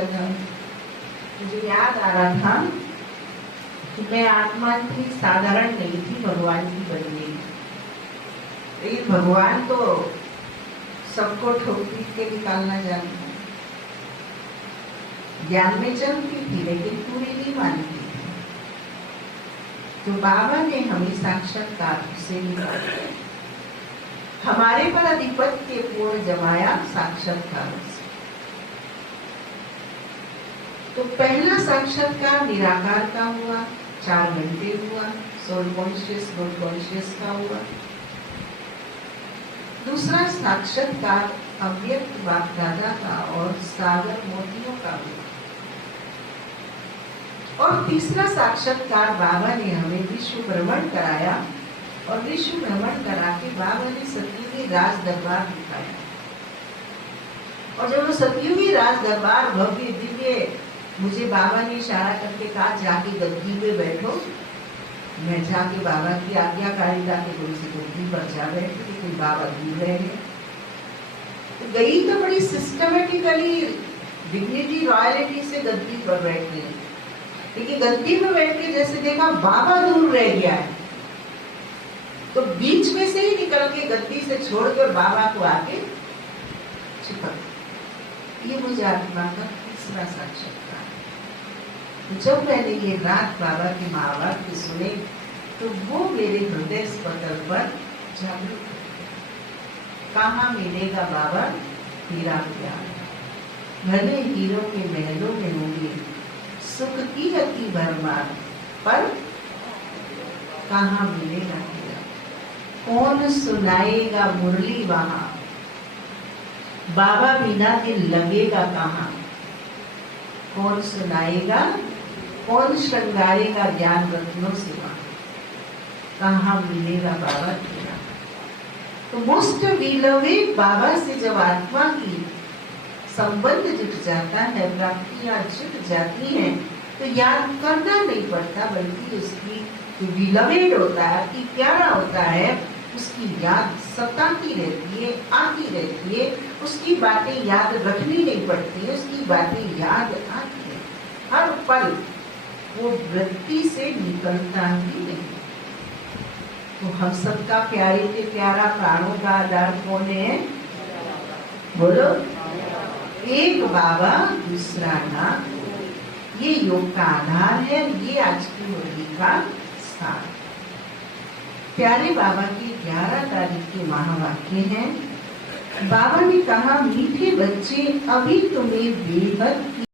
मुझे याद आ रहा था कि मैं आत्मा थी, साधारण नहीं थी, भगवान की बन गई। लेकिन भगवान तो सबको ठोक पीट के निकालना जानता है। ज्ञान में चलती थी लेकिन पूरी नहीं मानती थी। तो बाबा ने हमें साक्षात्कार से निकाला, हमारे पर अधिपत्य पूर्ण जमाया साक्षात्कार से। तो पहला साक्षात्कार निराकार का हुआ, 4 घंटे हुआ, सोल कॉन्शियस नॉट कॉन्शियस का हुआ। दूसरा साक्षात्कार अव्यक्त बाप दादा का और सागर मोतियों का हुआ। और तीसरा साक्षात्कार बाबा ने हमें विश्व भ्रमण कराया, और विश्व भ्रमण करा के बाबा ने सतयुगी राज दरबार दिखाया। और जब वो सतयुगी राज दरबार भव्य दिव्य, मुझे बाबा ने इशारा करके कहा जाके गद्दी पे बैठो। मैं जाके बाबा की आज्ञाकारिता के गुरु से गद्दी पर जा बैठी, लेकिन बाबा दूर रहे। तो गई तो बड़ी सिस्टमेटिकली डिग्निटी रॉयलिटी से गद्दी पर बैठ गई, लेकिन गद्दी पर बैठ के जैसे देखा बाबा दूर रह गया है, तो बीच में से ही निकल के गद्दी से छोड़कर बाबा को आके चिपक। ये मुझे आत्मा का तीसरा साक्षात्कार। जब मैंने ये रात बाबा के महावाक्य सुने तो वो मेरे हृदय स्पटल पर जागरूक हो गया। कहाँ मिलेगा बाबा तेरा प्यार, भले हीरो के महलों में होंगे सुख की अति भरमार, पर कहाँ मिलेगा तेरा, कौन सुनाएगा मुरली वहां, बाबा बिना दिल लगेगा कहाँ, कौन सुनाएगा, कौन श्रृंगारेगा ज्ञान रत्नों से वहां, कहाँ मिलेगा बाबा तेरा। तो मोस्ट बिलोवेड बाबा से जब आत्मा की संबंध जुट जाता है, प्राप्तियां जुट जाती हैं, तो याद करना नहीं पड़ता, बल्कि उसकी जो बिलोवेड होता है, कि प्यारा होता है, उसकी याद सताती रहती है, आती रहती है। उसकी बातें याद रखनी नहीं पड़ती है, उसकी बातें याद आती है हर पल, वो वृत्ति से निकलता ही नहीं। तो हम सबका प्यारे के प्यारा प्राणों का आधार कौन है? बोलो। एक बाबा दूसरा नाम, ये योग का आधार है। ये आज की मुरली का स्थान। प्यारे बाबा की 11 तारीख के महावाक्य हैं। बाबा ने कहा, मीठे बच्चे अभी तुम्हें बेहद